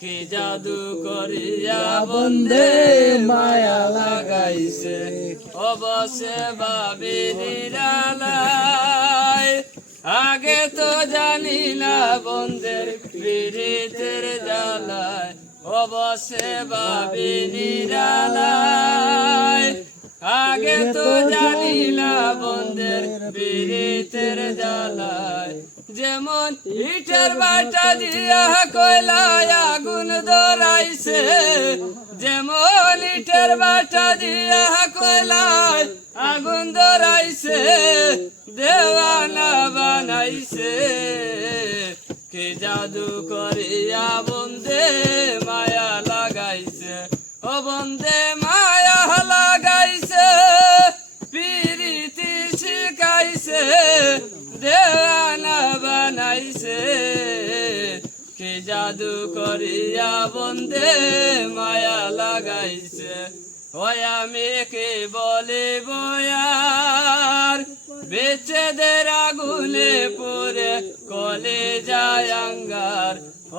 কি জাদু করিয়া বন্দে মায়া লাগাইছে। অবশ্যে নিরালায় আগে তো জানি না বন্দের পীড়িতের জ্বালায়। অবশ্যে ভাবি নিরালায় আগে তো জানি না বন্দের পীড়িতের জ্বালায়, যেমন ইটের বাটা দিয়া কয়লায় আগুন ধরাইছে, যেমন ইটের বাটা দিয়া কয়লায় আগুন ধরাইছে, দেওয়ানা বানাইছে। কে জাদু করিয়া বন্দে মায়া লাগাইছে, ও বন্দে মায়া শিখাইছে দেওয়ানা বানাইছে। কে জাদু করিয়া বন্দে মায়া লাগাইছে। ওই আমি কে বলে বয়ার? বেচেদের আগুনে পরে কলে যায় আঙ্গার।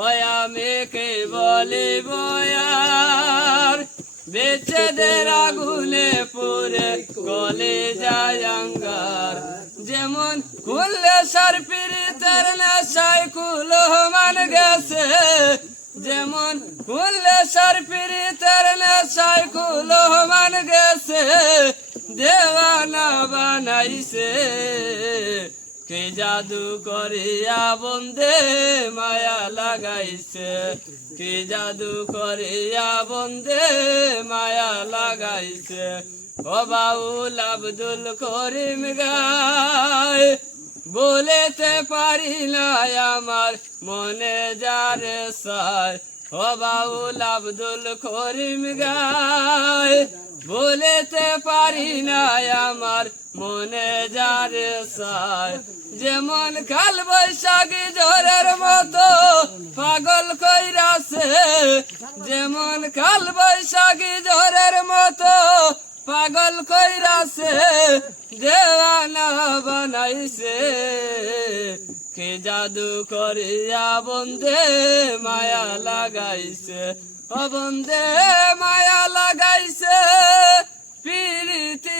ওই আমি কে বলে বয়ার? বেচেদের আগুনে পরে কলে যায় আঙ্গার। যেমন খুললে সার পিরিতের নেশায় কুলহমান গেছে। যেমন খুললে সার পিরিতের নেশায় কুলহমান গেছে। দেওয়ানা বানাইছে। কে জাদু করিয়া বন্দে মায়া লাগাইছে? কে জাদু করিয়া বন্দে মায়া লাগাইছে? ও বাউল আব্দুল করিম গায়, বলেতে পারি না আমার মনে যারে সায়। ও বাউল আব্দুল করিম গায় বলেতে পারি না আমার মনে যারে সায়। যেমন কাল বৈশাখী ঝড়ের মতো পাগল কইরাছে। যেমন কাল বৈশাখী ঝড়ের মতো পাগল কইরাছে। দেওয়ানা বানাইছে। কে জাদু করিয়া বন্দে মায়া লাগাইছে। ও বন্দে মায়া লাগাইছে পিরিতি